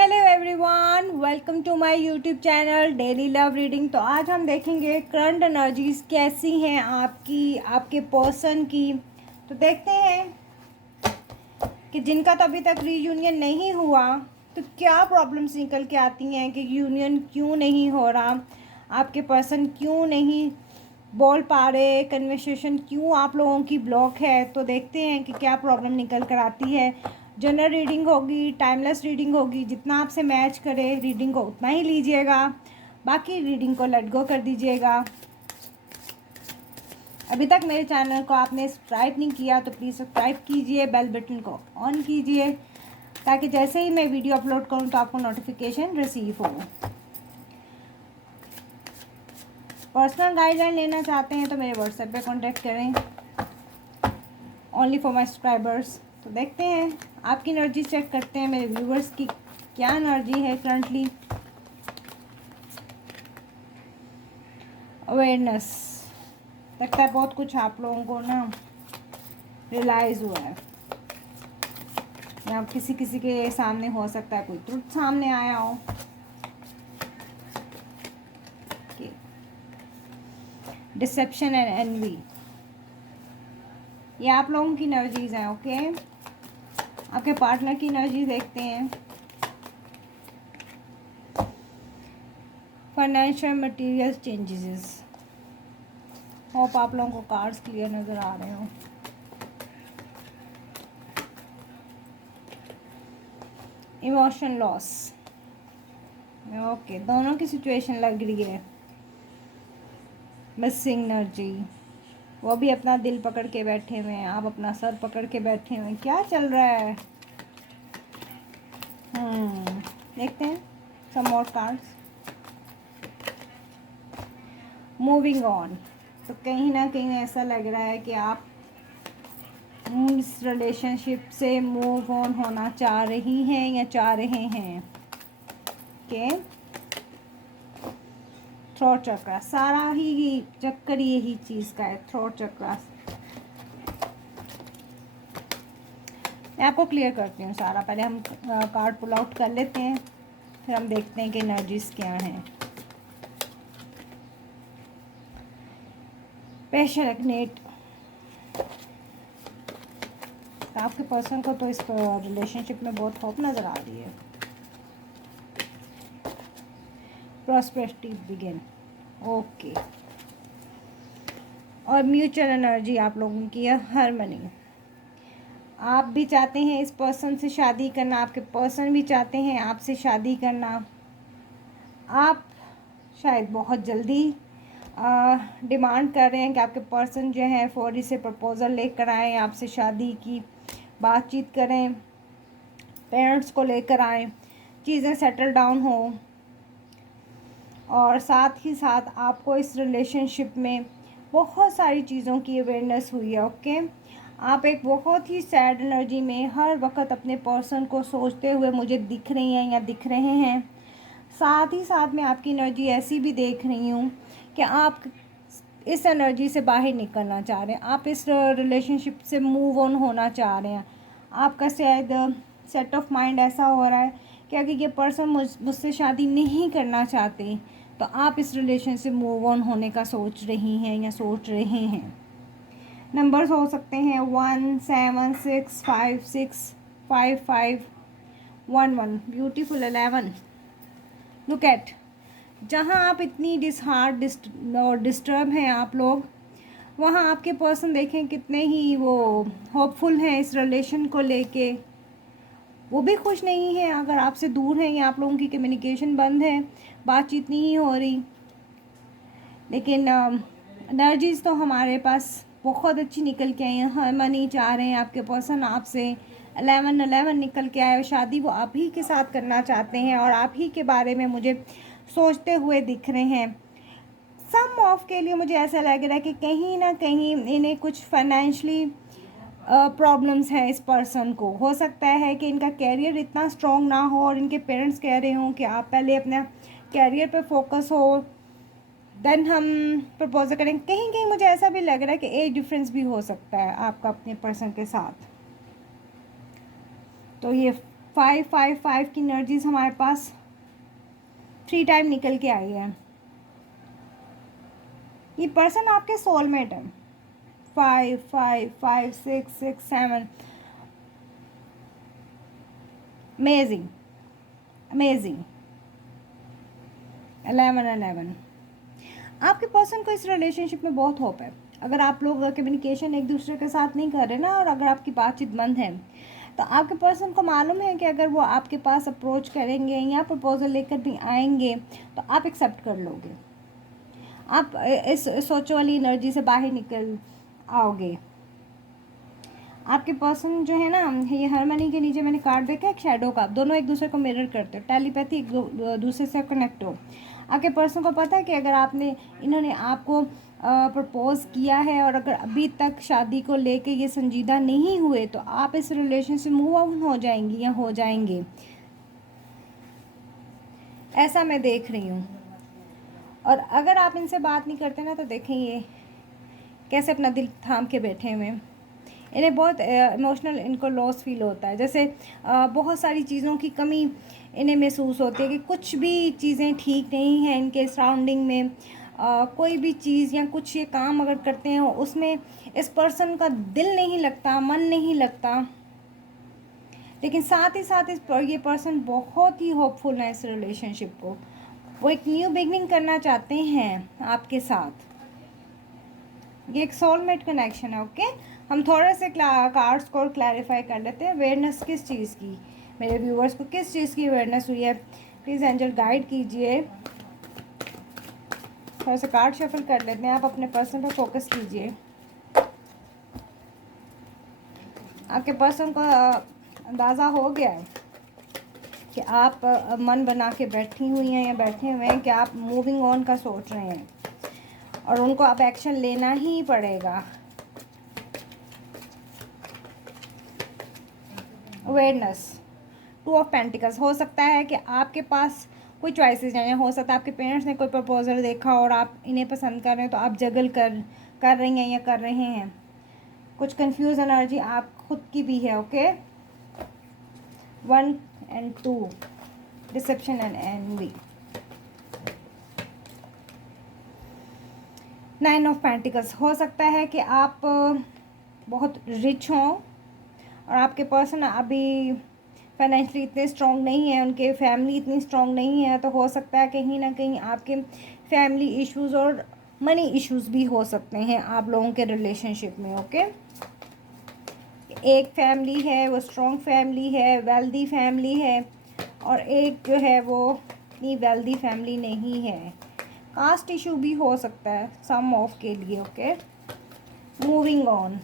Hello everyone, welcome to my YouTube channel daily love reading. तो आज हम देखेंगे करंट एनर्जीज कैसी हैं आपके पर्सन की। तो देखते हैं कि जिनका तो अभी तक रीयूनियन नहीं हुआ तो क्या प्रॉब्लम्स निकल के आती हैं कि यूनियन क्यों नहीं हो रहा, आपके पर्सन क्यों नहीं बोल पा रहे, कन्वर्सेशन क्यों आप लोगों की ब्लॉक है। तो देखते हैं कि क्या प्रॉब्लम निकल कर आती है। जनरल रीडिंग होगी, टाइमलेस रीडिंग होगी, जितना आपसे मैच करे रीडिंग को उतना ही लीजिएगा, बाकी रीडिंग को लेट गो कर दीजिएगा। अभी तक मेरे चैनल को आपने सब्सक्राइब नहीं किया तो प्लीज़ सब्सक्राइब कीजिए, बेल बटन को ऑन कीजिए ताकि जैसे ही मैं वीडियो अपलोड करूं तो आपको नोटिफिकेशन रिसीव हो। पर्सनल गाइडलाइन लेना चाहते हैं तो मेरे व्हाट्सएप पे कांटेक्ट करें, ओनली फॉर माई सब्सक्राइबर्स। तो देखते हैं आपकी एनर्जी चेक करते हैं, मेरे व्यूवर्स की क्या एनर्जी है करंटली। अवेयरनेस, लगता है बहुत कुछ आप लोगों को ना रियलाइज़ हुआ है, या किसी किसी के सामने हो सकता है कोई ट्रुथ सामने आया हो। डिसेप्शन एंड एनवी, ये आप लोगों की एनर्जीज हैं। ओके, आपके पार्टनर की एनर्जी देखते हैं। फाइनेंशियल मटेरियल चेंजेस, होप आप लोगों को कार्ड्स क्लियर नज़र आ रहे हो। इमोशन लॉस, ओके, दोनों की सिचुएशन लग रही है। मिसिंग एनर्जी, वो भी अपना दिल पकड़ के बैठे हुए हैं, आप अपना सर पकड़ के बैठे हुए हैं। क्या चल रहा है? देखते हैं सम मोर कार्ड्स। मूविंग ऑन, तो कहीं ना कहीं ऐसा लग रहा है कि आप इस रिलेशनशिप से मूव ऑन होना चाह रही हैं या चाह रहे हैं। ओके, थ्रोट चक्रा, सारा ही चक्कर यही चीज़ का है, थ्रोट चक्रा। मैं आपको क्लियर करती हूँ सारा, पहले हम कार्ड पुल आउट कर लेते हैं, फिर हम देखते हैं कि एनर्जीज क्या हैं। पैशनेट, आपके पर्सन को तो इस रिलेशनशिप में बहुत होप नज़र आ रही है। Prosperity begin, okay. और म्यूचुअल एनर्जी आप लोगों की है हार्मनी। आप भी चाहते हैं इस पर्सन से शादी करना, आपके पर्सन भी चाहते हैं आपसे शादी करना। आप शायद बहुत जल्दी डिमांड कर रहे हैं कि आपके पर्सन जो है फौरी से प्रपोज़ल लेकर आएँ, आपसे शादी की बातचीत करें, पेरेंट्स को लेकर आएँ, चीज़ें सेटल डाउन हो। और साथ ही साथ आपको इस रिलेशनशिप में बहुत सारी चीज़ों की अवेयरनेस हुई है। ओके, आप एक बहुत ही सैड एनर्जी में हर वक्त अपने पर्सन को सोचते हुए मुझे दिख रही हैं या दिख रहे हैं। साथ ही साथ मैं आपकी एनर्जी ऐसी भी देख रही हूँ कि आप इस एनर्जी से बाहर निकलना चाह रहे हैं, आप इस रिलेशनशिप से मूव ऑन होना चाह रहे हैं। आपका शायद सेट ऑफ माइंड ऐसा हो रहा है कि अगर ये पर्सन मुझसे शादी नहीं करना चाहते तो आप इस रिलेशन से मूव ऑन होने का सोच रही हैं या सोच रहे हैं। नंबर्स हो सकते हैं 1 7 6 5 6 5 5 1 1, ब्यूटीफुल 11। लुक एट, जहाँ आप इतनी डिस्टर्ब हैं आप लोग, वहाँ आपके पर्सन देखें कितने ही वो होपफुल हैं इस रिलेशन को लेके। वो भी खुश नहीं है अगर आपसे दूर हैं या आप लोगों की कम्युनिकेशन बंद है, बातचीत नहीं हो रही। लेकिन एनर्जीज़ तो हमारे पास बहुत अच्छी निकल के आई हैं। हार्मनी चाह रहे हैं आपके पर्सन आपसे, 11 निकल के आए, शादी वो आप ही के साथ करना चाहते हैं और आप ही के बारे में मुझे सोचते हुए दिख रहे हैं। सम ऑफ के लिए मुझे ऐसा लग रहा है कि कहीं ना कहीं इन्हें कुछ फाइनेंशली प्रॉब्लम्स हैं। इस पर्सन को हो सकता है कि इनका कैरियर इतना स्ट्रॉन्ग ना हो और इनके पेरेंट्स कह रहे हों कि आप पहले अपना कैरियर पर फोकस हो, देन हम प्रपोजल करेंगे। कहीं कहीं मुझे ऐसा भी लग रहा है कि एज डिफरेंस भी हो सकता है आपका अपने पर्सन के साथ। तो ये 5 की एनर्जीज हमारे पास 3 टाइम निकल के आई है। ये पर्सन आपके सोलमेट है। 5 5 5 6 6 7। Amazing amazing. 11 आपके पर्सन को इस रिलेशनशिप में बहुत होप है। अगर आप लोग कम्युनिकेशन एक दूसरे के साथ नहीं कर रहे ना, और अगर आपकी बातचीत बंद है, तो आपके पर्सन को मालूम है कि अगर वो आपके पास अप्रोच करेंगे या प्रपोजल लेकर भी आएंगे तो आप एक्सेप्ट कर लोगे। आप इस सोचो वाली एनर्जी से बाहर निकल आओगे। आपके पर्सन जो है ना, ये हार्मनी के नीचे मैंने कार्ड देखा एक शैडो का, दोनों एक दूसरे को मिरर करते हो, टेलीपैथी एक दूसरे से कनेक्ट हो। आपके पर्सन को पता है कि अगर इन्होंने आपको प्रपोज किया है और अगर अभी तक शादी को लेके ये संजीदा नहीं हुए, तो आप इस रिलेशन से मूव ऑन हो जाएंगी या हो जाएंगे, ऐसा मैं देख रही हूँ। और अगर आप इनसे बात नहीं करते ना, तो देखें ये कैसे अपना दिल थाम के बैठे हुए हैं। इन्हें बहुत इमोशनल इनको लॉस फील होता है, जैसे बहुत सारी चीज़ों की कमी इन्हें महसूस होती है कि कुछ भी चीज़ें ठीक नहीं हैं इनके सराउंडिंग में। कोई भी चीज़ या कुछ ये काम अगर करते हैं उसमें इस पर्सन का दिल नहीं लगता, मन नहीं लगता। लेकिन साथ ही साथ ये पर्सन बहुत ही होपफुल है इस रिलेशनशिप को। वो एक न्यू बिगनिंग करना चाहते हैं आपके साथ। ये एक सोलमेट कनेक्शन है। ओके, हम थोड़े से कार्ड्स को क्लैरिफाई कर लेते हैं। अवेयरनेस किस चीज़ की, मेरे व्यूअर्स को किस चीज़ की अवेयरनेस हुई है, प्लीज़ एंजल गाइड कीजिए। थोड़ा सा कार्ड शफल कर लेते हैं। आप अपने पर्सन पर फोकस कीजिए। आपके पर्सन को अंदाज़ा हो गया है कि आप मन बना के बैठी हुई हैं या बैठे हुए हैं कि आप मूविंग ऑन का सोच रहे हैं और उनको अब एक्शन लेना ही पड़ेगा। Awareness, 2 of pentacles. हो सकता है कि आपके पास कोई चॉइसेस हैं, हो सकता है आपके पेरेंट्स ने कोई प्रपोजल देखा और आप इन्हें पसंद कर रहे हैं, तो आप जगल कर रही हैं या कर रहे हैं। कुछ कंफ्यूज एनर्जी आप खुद की भी है। Okay, 1 and 2, deception and envy. 9 of pentacles. हो सकता है कि आप बहुत रिच हों और आपके पर्सन अभी फाइनेंशियली इतने स्ट्रॉन्ग नहीं है, उनके फैमिली इतनी स्ट्रॉन्ग नहीं है, तो हो सकता है कहीं ना कहीं आपके फैमिली इश्यूज और मनी इश्यूज भी हो सकते हैं आप लोगों के रिलेशनशिप में। ओके, एक फैमिली है वो स्ट्रॉन्ग फैमिली है, वेल्दी फैमिली है, और एक जो है वो इतनी वेल्दी फैमिली नहीं है। कास्ट इशू भी हो सकता है सम ऑफ के लिए। Okay, moving on.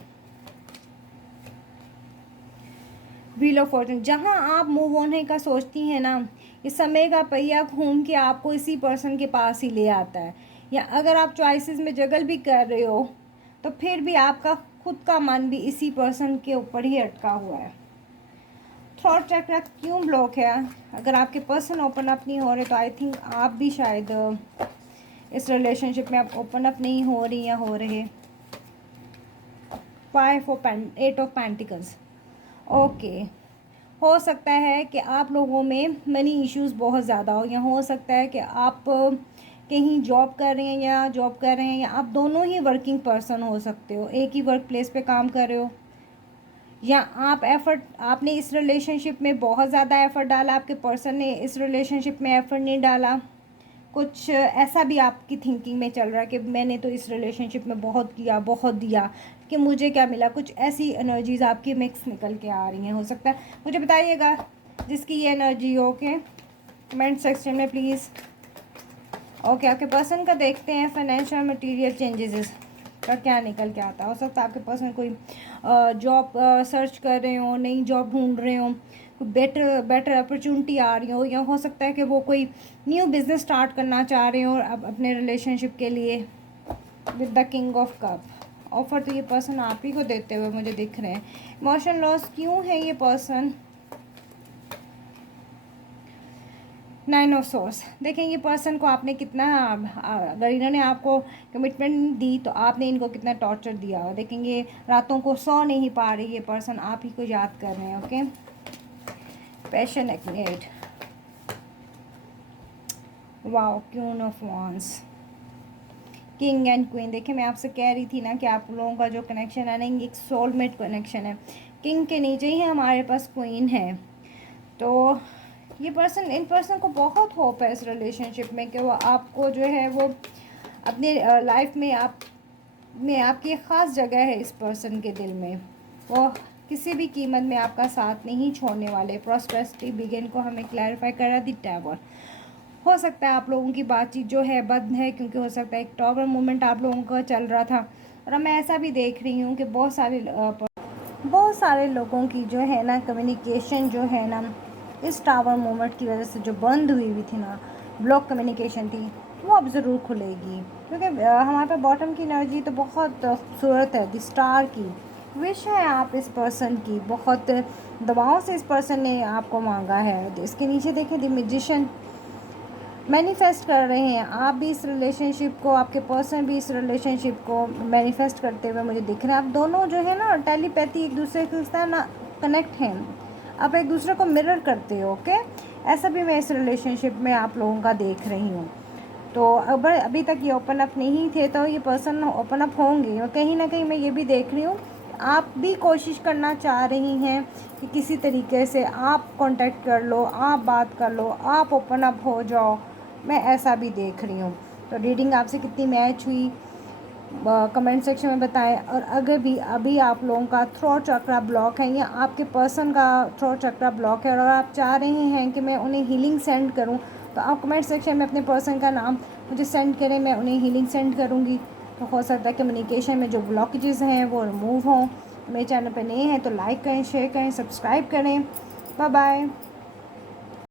Wheel of Fortune. जहाँ आप मूव होने का सोचती हैं ना, ये समय का पहिया घूम के आपको इसी पर्सन के पास ही ले आता है। या अगर आप चॉइसेस में जगल भी कर रहे हो, तो फिर भी आपका खुद का मन भी इसी पर्सन के ऊपर ही अटका हुआ है। थॉट चक्र क्यों ब्लॉक है? अगर आपके पर्सन ओपन अप नहीं हो रहे, तो आई थिंक आप भी शायद इस रिलेशनशिप में आप ओपन अप नहीं हो रही या हो रहे। 8 ऑफ पेंटिकल्स। ओके, हो सकता है कि आप लोगों में मनी इश्यूज बहुत ज़्यादा हो, या हो सकता है कि आप कहीं जॉब कर रहे हैं या आप दोनों ही वर्किंग पर्सन हो सकते हो, एक ही वर्क प्लेस पे काम कर रहे हो, या आपने इस रिलेशनशिप में बहुत ज़्यादा एफर्ट डाला, आपके पर्सन ने इस रिलेशनशिप में एफर्ट नहीं डाला। कुछ ऐसा भी आपकी थिंकिंग में चल रहा है कि मैंने तो इस रिलेशनशिप में बहुत किया, बहुत दिया, कि मुझे क्या मिला। कुछ ऐसी एनर्जीज आपकी मिक्स निकल के आ रही हैं। हो सकता है, मुझे बताइएगा जिसकी ये एनर्जी हो के कमेंट सेक्शन में प्लीज़। ओके, आपके पर्सन का देखते हैं फाइनेंशियल मटेरियल चेंजेस का क्या निकल के आता है। हो सकता है आपके पर्सन कोई जॉब सर्च कर रहे हो, नई जॉब ढूंढ रहे हो, कोई बेटर अपॉर्चुनिटी आ रही हो, या हो सकता है कि वो कोई न्यू बिजनेस स्टार्ट करना चाह रहे हो अब अपने रिलेशनशिप के लिए। With the king of cup, offer तो ये पर्सन आप ही को देते हुए मुझे दिख रहे हैं। इमोशन लॉस क्यों है ये पर्सन? 9 of source. देखें ये पर्सन को आपने कितना, अगर इन्होंने आपको कमिटमेंट दी तो आपने इनको कितना टॉर्चर दिया हो। देखेंगे रातों को सो नहीं पा रही ये पर्सन, आप ही को याद कर रहे हैं। Okay, passion ignite, wow, queen of wands, king and queen. देखिए मैं आपसे कह रही थी ना कि आप लोगों का जो कनेक्शन है ना, एक सोलमेट कनेक्शन है। किंग के नीचे ही हमारे पास क्वीन है। तो ये पर्सन, इन पर्सन को बहुत होप है इस रिलेशनशिप में कि वो आपको जो है वो अपने लाइफ में आपकी एक ख़ास जगह है इस पर्सन के दिल में। वो किसी भी कीमत में आपका साथ नहीं छोड़ने वाले। प्रॉस्पेरिटी बिगिन को हमें क्लैरिफाई करा दी टावर। हो सकता है आप लोगों की बातचीत जो है बंद है, क्योंकि हो सकता है एक टावर मूवमेंट आप लोगों का चल रहा था। और अब मैं ऐसा भी देख रही हूँ कि बहुत सारे लोगों की जो है ना कम्युनिकेशन जो है ना इस टावर मूवमेंट की वजह से जो बंद हुई थी ना, ब्लॉक कम्युनिकेशन थी, वो अब ज़रूर खुलेगी। क्योंकि हमारे पास बॉटम की एनर्जी तो बहुत खूबसूरत है, द स्टार की विश है आप इस पर्सन की। बहुत दवाओं से इस पर्सन ने आपको मांगा है। इसके नीचे देखें, द मैजिशियन मैनिफेस्ट कर रहे हैं। आप भी इस रिलेशनशिप को, आपके पर्सन भी इस रिलेशनशिप को मैनिफेस्ट करते हुए मुझे दिख रहे हैं। आप दोनों जो है ना टेलीपैथी एक दूसरे के साथ ना कनेक्ट हैं। आप एक दूसरे को मिरर करते हो। ओके, ऐसा भी मैं इस रिलेशनशिप में आप लोगों का देख रही हूँ। तो अभी तक ये ओपन अप नहीं थे, तो ये पर्सन ओपन अप होंगे। और कहीं ना कहीं मैं ये भी देख रही हूँ, आप भी कोशिश करना चाह रही हैं कि किसी तरीके से आप कांटेक्ट कर लो, आप बात कर लो, आप ओपन अप हो जाओ। मैं ऐसा भी देख रही हूँ। तो रीडिंग आपसे कितनी मैच हुई कमेंट सेक्शन में बताएं। और अगर भी अभी आप लोगों का थ्रोट चक्रा ब्लॉक है या आपके पर्सन का थ्रोट चक्रा ब्लॉक है और आप चाह रहे हैं कि मैं उन्हें हीलिंग सेंड करूं, तो आप कमेंट सेक्शन में अपने पर्सन का नाम मुझे सेंड करें, मैं उन्हें हीलिंग सेंड करूंगी। तो हो सकता है कम्युनिकेशन में जो ब्लॉकेजेस हैं वो रिमूव हों। मेरे चैनल पर नए हैं तो लाइक करें, शेयर करें, सब्सक्राइब करें। Bye bye.